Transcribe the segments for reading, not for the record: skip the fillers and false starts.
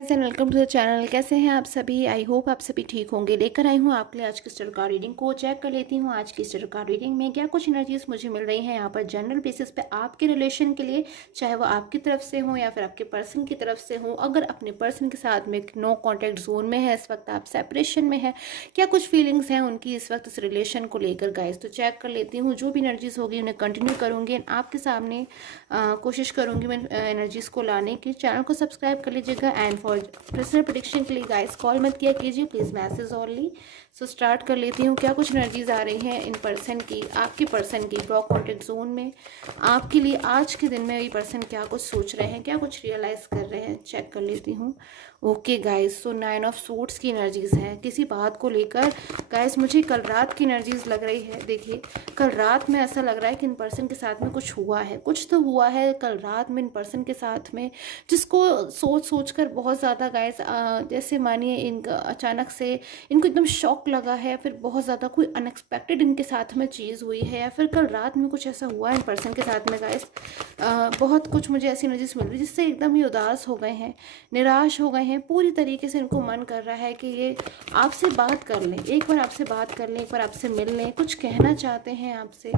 Welcome to the channel. कैसे हैं आप सभी? आई होप आप सभी ठीक होंगे। लेकर आई हूँ आपके लिए आज की स्टार कार्ड रीडिंग को। चेक कर लेती हूँ आज की स्टार कार्ड रीडिंग में क्या कुछ एनर्जीज मुझे मिल रही हैं यहाँ पर जनरल बेसिस पे आपके रिलेशन के लिए, चाहे वो आपकी तरफ से हो या फिर आपके पर्सन की तरफ से हो। अगर अपने पर्सन के साथ में नो कॉन्टैक्ट जोन में है, इस वक्त आप सेपरेशन में है, क्या कुछ फीलिंग्स हैं उनकी इस वक्त इस रिलेशन को लेकर गाइस। तो चेक कर लेती हूँ, जो भी एनर्जीज होगी उन्हें कंटिन्यू करूँगी आपके सामने। कोशिश करूँगी मैं एनर्जीज को लाने की। चैनल को सब्सक्राइब कर लीजिएगा एंड फॉर पर्सनल प्रेडिक्शन के लिए गाइस कॉल मत किया कीजिए, please message only. So start कर लेती हूँ, क्या कुछ एनर्जीज आ रही हैं इन पर्सन की, आपके पर्सन की ब्लॉक कॉन्टेक्ट जोन में आपके लिए आज के दिन में। ये पर्सन क्या कुछ सोच रहे हैं, क्या कुछ रियलाइज कर रहे हैं, चेक कर लेती हूँ। Okay guys, so 9 of suits की एनर्जीज है किसी बात को लेकर। गाइस मुझे कल रात की एनर्जीज लग रही है। देखिए कल रात में ऐसा लग रहा है कि इन पर्सन के साथ में कुछ हुआ है, कुछ तो हुआ है कल रात में इन पर्सन के साथ में, जिसको सोच कर बहुत ज़्यादा गाइस जैसे मानिए इनका अचानक से इनको एकदम शॉक लगा है, फिर बहुत ज़्यादा कोई अनएक्सपेक्टेड इनके साथ में चीज़ हुई है, या फिर कल रात में कुछ ऐसा हुआ है इन पर्सन के साथ में गाइस। बहुत कुछ मुझे ऐसी एनर्जीज मिल रही है जिससे एकदम ही उदास हो गए हैं, निराश हो गए हैं पूरी तरीके से। इनको मन कर रहा है कि ये आपसे बात कर लें, एक बार आपसे बात कर लें, एक बार आपसे मिल लें, कुछ कहना चाहते हैं आपसे।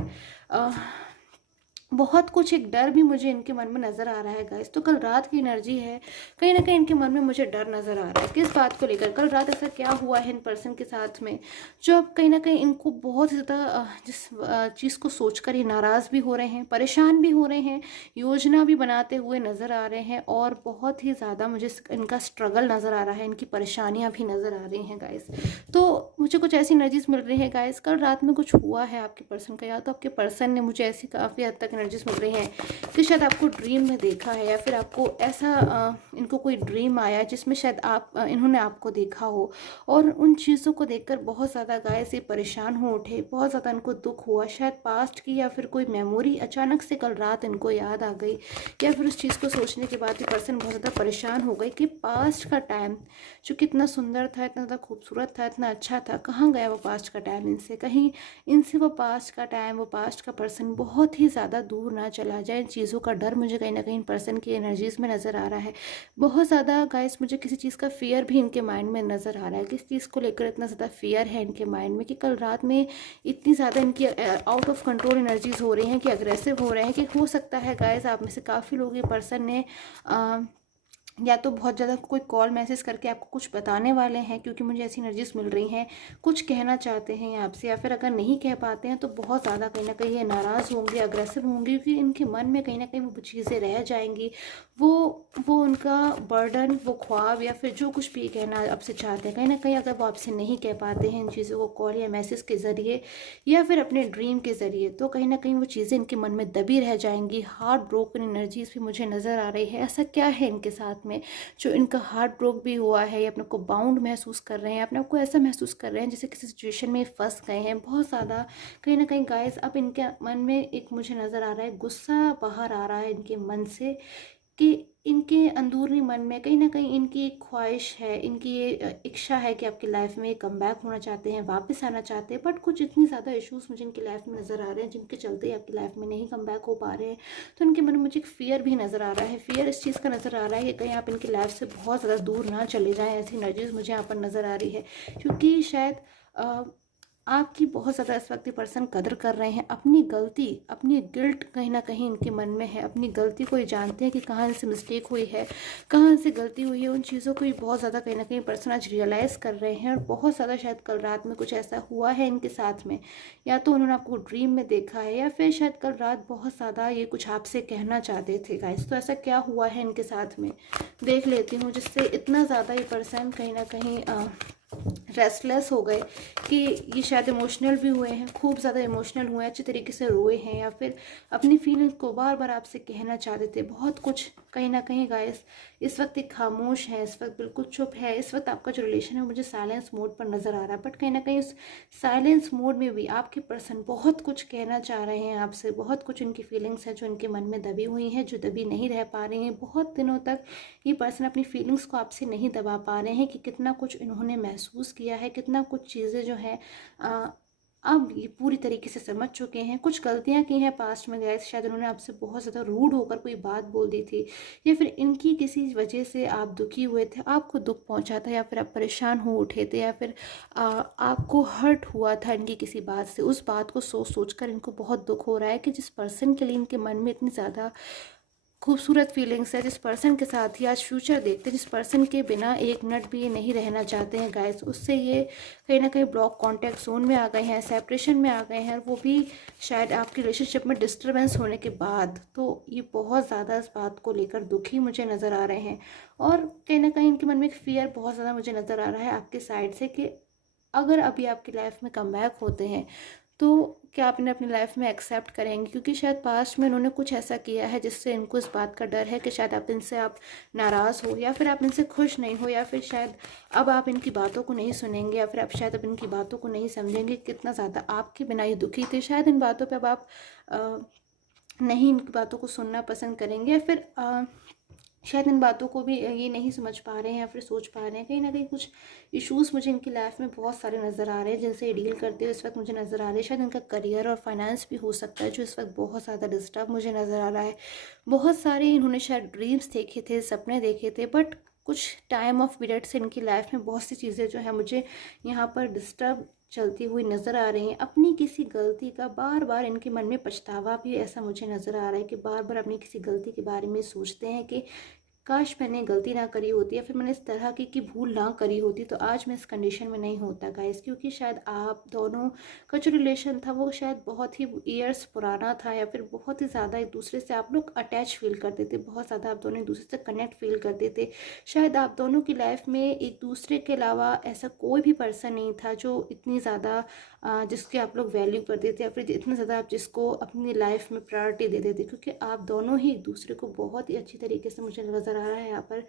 बहुत कुछ एक डर भी मुझे इनके मन में नज़र आ रहा है गाइस। तो कल रात की एनर्जी है, कहीं ना कहीं इनके मन में मुझे डर नज़र आ रहा है। किस बात को लेकर कल रात ऐसा क्या हुआ है इन पर्सन के साथ में, जो अब कहीं ना कहीं इनको बहुत ज़्यादा जिस चीज़ को सोचकर ये नाराज़ भी हो रहे हैं, परेशान भी हो रहे हैं, योजना भी बनाते हुए नज़र आ रहे हैं, और बहुत ही ज़्यादा मुझे इनका स्ट्रगल नज़र आ रहा है, इनकी परेशानियाँ भी नज़र आ रही हैं गाइस। तो मुझे कुछ ऐसी एनर्जीज मिल रही है गाइस, कल रात में कुछ हुआ है आपके पर्सन का, या तो आपके पर्सन ने, मुझे ऐसी काफ़ी हद तक एनर्जीज मिल रही हैं कि शायद आपको ड्रीम में देखा है, या फिर आपको ऐसा इनको कोई ड्रीम आया जिसमें शायद आप इन्होंने आपको देखा हो, और उन चीज़ों को देखकर बहुत ज़्यादा गाइस ये परेशान हो उठे, बहुत ज़्यादा इनको दुख हुआ, शायद पास्ट की या फिर कोई मेमोरी अचानक से कल रात इनको याद आ गई, या फिर उस चीज़ को सोचने के बाद ये पर्सन बहुत ज़्यादा परेशान हो गई कि पास्ट का टाइम जो कितना सुंदर था, इतना ज़्यादा खूबसूरत था, इतना अच्छा था, कहाँ गया वो पास्ट का टाइम इनसे। कहीं इनसे वो पास्ट का टाइम, वो पास्ट का पर्सन बहुत ही ज़्यादा दूर ना चला जाए। इन चीज़ों का डर मुझे कहीं ना कहीं पर्सन की एनर्जीज में नज़र आ रहा है। बहुत ज़्यादा गाइस मुझे किसी चीज़ का फियर भी इनके माइंड में नज़र आ रहा है। किस चीज़ को लेकर इतना ज़्यादा फियर है इनके माइंड में कि कल रात में इतनी ज़्यादा इनकी आउट ऑफ कंट्रोल एनर्जीज हो रही हैं कि अग्रेसिव हो रहे हैं, कि हो सकता है गाइस आप में से काफ़ी लोग ये पर्सन ने या तो बहुत ज़्यादा कोई कॉल मैसेज करके आपको कुछ बताने वाले हैं, क्योंकि मुझे ऐसी एनर्जीज मिल रही हैं, कुछ कहना चाहते हैं आपसे, या फिर अगर नहीं कह पाते हैं तो बहुत ज़्यादा कहीं ना कहीं ये नाराज़ होंगे, अग्रेसिव होंगे, क्योंकि इनके मन में कहीं ना कहीं वो चीज़ें रह जाएंगी। वो उनका बर्डन, वो ख्वाब, या फिर जो कुछ भी कहना आपसे चाहते हैं, कहीं ना कहीं अगर वो आपसे नहीं कह पाते हैं इन चीज़ों को कॉल या मैसेज के ज़रिए या फिर अपने ड्रीम के ज़रिए, तो कहीं ना कहीं वो चीज़ें इनके मन में दबी रह जाएंगी। हार्ट ब्रोकन एनर्जीज भी मुझे नज़र आ रही है। ऐसा क्या है इनके साथ में जो इनका हार्ट ब्रोक भी हुआ है, या अपने को बाउंड महसूस कर रहे हैं, अपने आप को ऐसा महसूस कर रहे हैं जैसे किसी सिचुएशन में फंस गए हैं बहुत ज़्यादा। कहीं ना कहीं गाइस अब इनके मन में एक मुझे नज़र आ रहा है गुस्सा बाहर आ रहा है इनके मन से, कि इनके अंदरूनी मन में कहीं ना कहीं इनकी एक ख्वाहिश है, इनकी ये इच्छा है कि आपकी लाइफ में कम बैक होना चाहते हैं, वापस आना चाहते हैं, बट कुछ इतनी ज़्यादा इश्यूज मुझे इनकी लाइफ में नज़र आ रहे हैं जिनके चलते ही आपकी लाइफ में नहीं कम बैक हो पा रहे हैं। तो इनके मन में मुझे एक फियर भी नज़र आ रहा है। फियर इस चीज़ का नज़र आ रहा है कि कहीं आप इनकी लाइफ से बहुत ज़्यादा दूर ना चले जाएँ। ऐसी एनर्जीज मुझे यहाँ पर नज़र आ रही है, क्योंकि शायद आपकी बहुत ज़्यादा इस वक्त पर्सन कदर कर रहे हैं। अपनी गलती, अपनी गिल्ट कहीं ना कहीं इनके मन में है, अपनी गलती को ये जानते हैं कि कहाँ इनसे मिस्टेक हुई है, कहाँ से गलती हुई है। उन चीज़ों को भी बहुत ज़्यादा कहीं ना कहीं पर्सन आज रियलाइज़ कर रहे हैं, और बहुत ज़्यादा शायद कल रात में कुछ ऐसा हुआ है इनके साथ में, या तो उन्होंने आपको ड्रीम में देखा है, या फिर शायद कल रात बहुत ज़्यादा ये कुछ आपसे कहना चाहते थे गाइस। तो ऐसा क्या हुआ है इनके साथ में, देख लेती हूँ, जिससे इतना ज़्यादा ये पर्सन कहीं ना कहीं रेस्टलेस हो गए कि ये शायद इमोशनल भी हुए हैं, खूब ज़्यादा इमोशनल हुए हैं, अच्छे तरीके से रोए हैं, या फिर अपनी फीलिंग्स को बार बार आपसे कहना चाहते थे। बहुत कुछ कहीं ना कहीं गाइस इस वक्त एक खामोश है, इस वक्त बिल्कुल चुप है। इस वक्त आपका जो रिलेशन है मुझे साइलेंस मोड पर नज़र आ रहा है, बट कहीं ना कहीं उस साइलेंस मोड में भी आपके पर्सन बहुत कुछ कहना चाह रहे हैं आपसे। बहुत कुछ इनकी फीलिंग्स हैं जो इनके मन में दबी हुई हैं, जो दबी नहीं रह पा रही हैं। बहुत दिनों तक ये पर्सन अपनी फीलिंग्स को आपसे नहीं दबा पा रहे हैं कि कितना कुछ इन्होंने महसूस किया है, कितना कुछ चीज़ें जो है अब ये पूरी तरीके से समझ चुके हैं। कुछ गलतियां की हैं पास्ट में गाइस, शायद उन्होंने आपसे बहुत ज़्यादा रूड होकर कोई बात बोल दी थी, या फिर इनकी किसी वजह से आप दुखी हुए थे, आपको दुख पहुंचा था, या फिर आप परेशान हो उठे थे, या फिर आपको हर्ट हुआ था इनकी किसी बात से। उस बात को सोच सोच कर इनको बहुत दुख हो रहा है कि जिस पर्सन के लिए इनके मन में इतनी ज़्यादा खूबसूरत फीलिंग्स है, जिस पर्सन के साथ ही आज फ्यूचर देखते हैं, जिस पर्सन के बिना एक मिनट भी ये नहीं रहना चाहते हैं गाइस, उससे ये कहीं ना कहीं ब्लॉक कॉन्टैक्ट जोन में आ गए हैं, सेपरेशन में आ गए हैं, वो भी शायद आपकी रिलेशनशिप में डिस्टर्बेंस होने के बाद। तो ये बहुत ज़्यादा इस बात को लेकर दुखी मुझे नज़र आ रहे हैं, और कहीं ना कहीं इनके मन में एक फियर बहुत ज़्यादा मुझे नज़र आ रहा है आपके साइड से कि अगर अभी आपकी लाइफ में कमबैक होते हैं तो क्या आप इन्हें अपनी लाइफ में एक्सेप्ट करेंगे, क्योंकि शायद पास्ट में उन्होंने कुछ ऐसा किया है जिससे इनको इस बात का डर है कि शायद आप नाराज़ हो, या फिर आप इनसे खुश नहीं हो, या फिर शायद अब आप इनकी बातों को नहीं सुनेंगे, या फिर आप शायद अब इनकी बातों को नहीं समझेंगे कितना ज़्यादा आपके बिना ये दुखी थे। शायद इन बातों पर अब आप नहीं इनकी बातों को सुनना पसंद करेंगे, या फिर शायद इन बातों को भी ये नहीं समझ पा रहे हैं या फिर सोच पा रहे हैं। कहीं ना कहीं कुछ इश्यूज़ मुझे इनकी लाइफ में बहुत सारे नज़र आ रहे हैं जिनसे ये डील करते हुए इस वक्त मुझे नज़र आ रहे हैं। शायद इनका करियर और फाइनेंस भी हो सकता है जो इस वक्त बहुत ज़्यादा डिस्टर्ब मुझे नज़र आ रहा है। बहुत सारे इन्होंने शायद ड्रीम्स देखे थे, सपने देखे थे, बट कुछ टाइम ऑफ पीरियड से इनकी लाइफ में बहुत सी चीज़ें जो है मुझे यहाँ पर डिस्टर्ब चलती हुई नज़र आ रही हैं। अपनी किसी गलती का बार बार इनके मन में पछतावा भी ऐसा मुझे नज़र आ रहा है कि बार बार अपनी किसी गलती के बारे में सोचते हैं कि काश मैंने गलती ना करी होती, या फिर मैंने इस तरह की भूल ना करी होती तो आज मैं इस कंडीशन में नहीं होता गाइस। क्योंकि शायद आप दोनों का जो रिलेशन था वो शायद बहुत ही ईयर्स पुराना था, या फिर बहुत ही ज़्यादा एक दूसरे से आप लोग अटैच फील करते थे, बहुत ज़्यादा आप दोनों एक दूसरे से कनेक्ट फील करते थे। शायद आप दोनों की लाइफ में एक दूसरे के अलावा ऐसा कोई भी पर्सन नहीं था जो इतनी ज़्यादा जिसकी आप लोग वैल्यू करते थे, या फिर इतना ज़्यादा आप जिसको अपनी लाइफ में प्रायोरिटी देते थे। क्योंकि आप दोनों ही एक दूसरे को बहुत ही अच्छी तरीके से मुझे नज़र आ रहा है यहाँ पर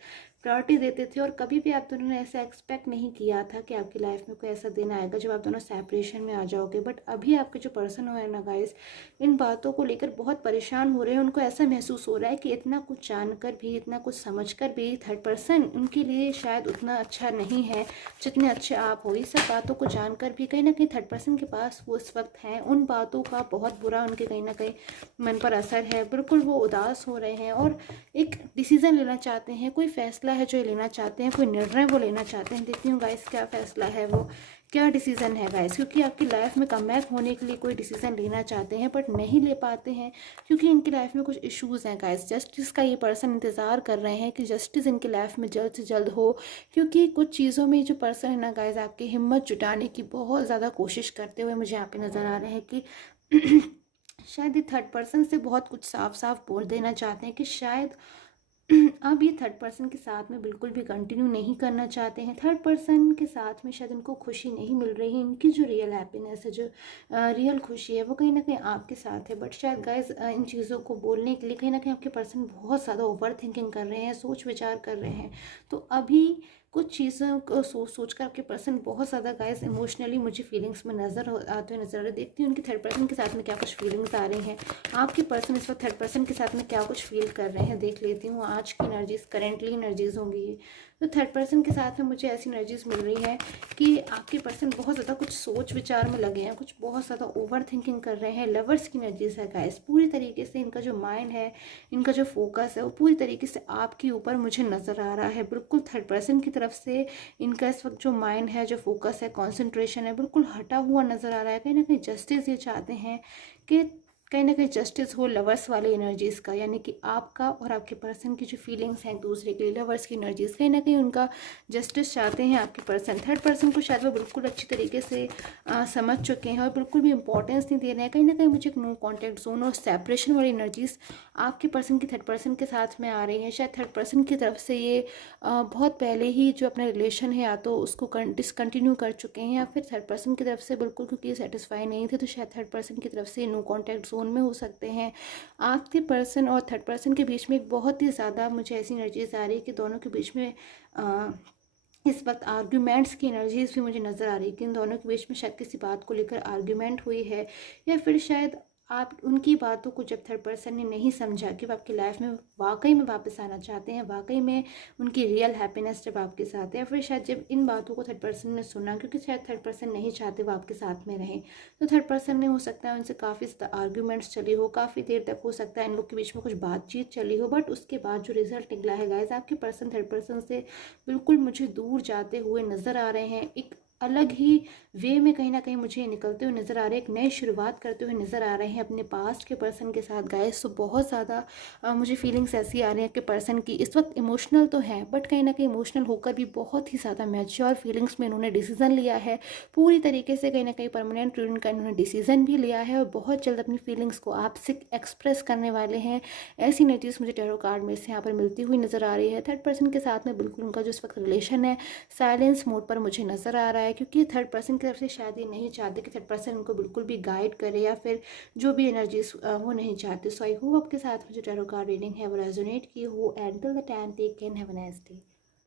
प्रायोरिटी देते थे, और कभी भी आप दोनों ने ऐसा एक्सपेक्ट नहीं किया था कि आपकी लाइफ में कोई ऐसा दिन आएगा जब आप दोनों सेपरेशन में आ जाओगे। बट अभी आपके जो पर्सन हो है ना गाइस, इन बातों को लेकर बहुत परेशान हो रहे हैं। उनको ऐसा महसूस हो रहा है कि इतना कुछ जानकर भी, इतना कुछ समझकर भी थर्ड पर्सन उनके लिए शायद उतना अच्छा नहीं है जितने अच्छे आप हो। ये सब बातों को जानकर भी कहीं ना कहीं थर्ड पर्सन के पास वो इस वक्त हैं, उन बातों का बहुत बुरा उनके कहीं ना कहीं मन पर असर है। बिल्कुल वो उदास हो रहे हैं और एक डिसीज़न लेना चाहते हैं, कोई फैसला है जो ये लेना चाहते हैं, कोई निर्णय वो लेना चाहते हैं। देखती हूँ गाइस क्या फैसला है, वो क्या डिसीज़न है गाइस। क्योंकि आपकी लाइफ में कमबैक होने के लिए कोई डिसीज़न लेना चाहते हैं बट नहीं ले पाते हैं, क्योंकि इनकी लाइफ में कुछ इश्यूज़ हैं गाइस। जस्टिस का ये पर्सन इंतज़ार कर रहे हैं कि जस्टिस इनकी लाइफ में जल्द से जल्द हो, क्योंकि कुछ चीज़ों में जो पर्सन है ना गाइस, आपकी हिम्मत जुटाने की बहुत ज़्यादा कोशिश करते हुए मुझे यहाँ पे नज़र आ रहे हैं कि शायद ये थर्ड पर्सन से बहुत कुछ साफ साफ बोल देना चाहते हैं कि शायद अब ये थर्ड पर्सन के साथ में बिल्कुल भी कंटिन्यू नहीं करना चाहते हैं। थर्ड पर्सन के साथ में शायद इनको खुशी नहीं मिल रही है। इनकी जो रियल हैप्पीनेस है, जो रियल खुशी है, वो कहीं ना कहीं आपके साथ है। बट शायद गाइस इन चीज़ों को बोलने के लिए कहीं ना कहीं आपके पर्सन बहुत ज़्यादा ओवर थिंकिंग कर रहे हैं, सोच विचार कर रहे हैं। तो अभी कुछ चीज़ों को सोच कर आपके पर्सन बहुत ज़्यादा गाइस इमोशनली मुझे फीलिंग्स में आते हुए नजर आ रहे। देखती हूँ उनकी थर्ड पर्सन के साथ में क्या कुछ फीलिंग्स आ रही हैं। आपके पर्सन इस वक्त थर्ड पर्सन के साथ में क्या कुछ फील कर रहे हैं, देख लेती हूँ आज की एनर्जीज, करेंटली एनर्जीज होंगी ये। तो थर्ड पर्सन के साथ में मुझे ऐसी एनर्जीज मिल रही है कि आपके पर्सन बहुत ज़्यादा कुछ सोच विचार में लगे हैं, कुछ बहुत ज़्यादा ओवर थिंकिंग कर रहे हैं। लवर्स की एनर्जीज है गाइस, पूरी तरीके से इनका जो माइंड है, इनका जो फोकस है, वो पूरी तरीके से आपके ऊपर मुझे नज़र आ रहा है। बिल्कुल थर्ड पर्सन की तरफ से इनका इस वक्त जो माइंड है, जो फोकस है, कॉन्सेंट्रेशन है, बिल्कुल हटा हुआ नज़र आ रहा है। कहीं ना कहीं जस्टिस ये चाहते हैं कि कहीं ना कहीं जस्टिस हो लवर्स वाले एनर्जीज़ का, यानी कि आपका और आपके पर्सन की जो फीलिंग्स हैं एक दूसरे के लिए, लवर्स की एनर्जीज़, कहीं ना कहीं उनका जस्टिस चाहते हैं आपके पर्सन। थर्ड पर्सन को शायद वो बिल्कुल अच्छी तरीके से समझ चुके हैं और बिल्कुल भी इंपॉर्टेंस नहीं दे रहे हैं। कहीं ना कहीं मुझे एक नो कॉन्टैक्ट जोन और सेपरेशन वाली एनर्जीज़ आपके पर्सन की थर्ड पर्सन के साथ में आ रही हैं। शायद थर्ड पर्सन की तरफ से ये बहुत पहले ही जो अपना रिलेशन है या तो उसको डिसकंटिन्यू कर चुके हैं, या फिर थर्ड पर्सन की तरफ से बिल्कुल क्योंकि ये सेटिस्फाई नहीं थे, तो शायद थर्ड पर्सन की तरफ से नो कॉन्टैक्ट जोन में हो सकते हैं। आपके पर्सन और थर्ड पर्सन के बीच में एक बहुत ही ज़्यादा मुझे ऐसी एनर्जीज आ रही है कि दोनों के बीच में इस वक्त आर्ग्यूमेंट्स की एनर्जीज भी मुझे नज़र आ रही है कि इन दोनों के बीच में शायद किसी बात को लेकर आर्ग्यूमेंट हुई है, या फिर शायद आप उनकी बातों को जब थर्ड पर्सन ने नहीं समझा कि वो आपकी लाइफ में वाकई में वापस आना चाहते हैं, वाकई में उनकी रियल हैप्पीनेस जब आपके साथ है, या फिर शायद जब इन बातों को थर्ड पर्सन ने सुना, क्योंकि शायद थर्ड पर्सन नहीं चाहते वो आपके साथ में रहें, तो थर्ड पर्सन ने हो सकता है उनसे काफ़ी ज़्यादा आर्ग्यूमेंट्स चली हो, काफ़ी देर तक हो सकता है इन लोग के बीच में कुछ बातचीत चली हो, बट उसके बाद जो रिजल्ट निकला है गाइस, आपके पर्सन थर्ड पर्सन से बिल्कुल मुझे दूर जाते हुए नज़र आ रहे हैं। एक अलग ही वे में कहीं ना कहीं मुझे निकलते हुए नज़र आ रहे हैं, एक नई शुरुआत करते हुए नज़र आ रहे हैं अपने पास्ट के पर्सन के साथ गाइस। तो बहुत ज़्यादा मुझे फीलिंग्स ऐसी आ रही हैं कि पर्सन की इस वक्त इमोशनल तो है, बट कहीं ना कहीं इमोशनल होकर भी बहुत ही ज़्यादा मैच्योर फीलिंग्स में इन्होंने डिसीज़न लिया है, पूरी तरीके से कहीं ना कहीं परमानेंट यूनियन का इन्होंने डिसीज़न भी लिया है, और बहुत जल्द अपनी फीलिंग्स को आपसे एक्सप्रेस करने वाले हैं। ऐसी एनर्जीज मुझे टैरो कार्ड में से यहाँ पर मिलती हुई नज़र आ रही है। थर्ड पर्सन के साथ में बिल्कुल उनका जो इस वक्त रिलेशन है साइलेंस मोड पर मुझे नज़र आ रहा है, क्योंकि थर्ड पर्सन की तरफ से शायद ये नहीं चाहते कि थर्ड पर्सन उनको बिल्कुल भी गाइड करे, या फिर जो भी एनर्जीज वो नहीं चाहते। सो आई होप आपके साथ मुझे टैरो कार्ड रीडिंग है वो रेजोनेट की हो। And till the time take care, have a nice day.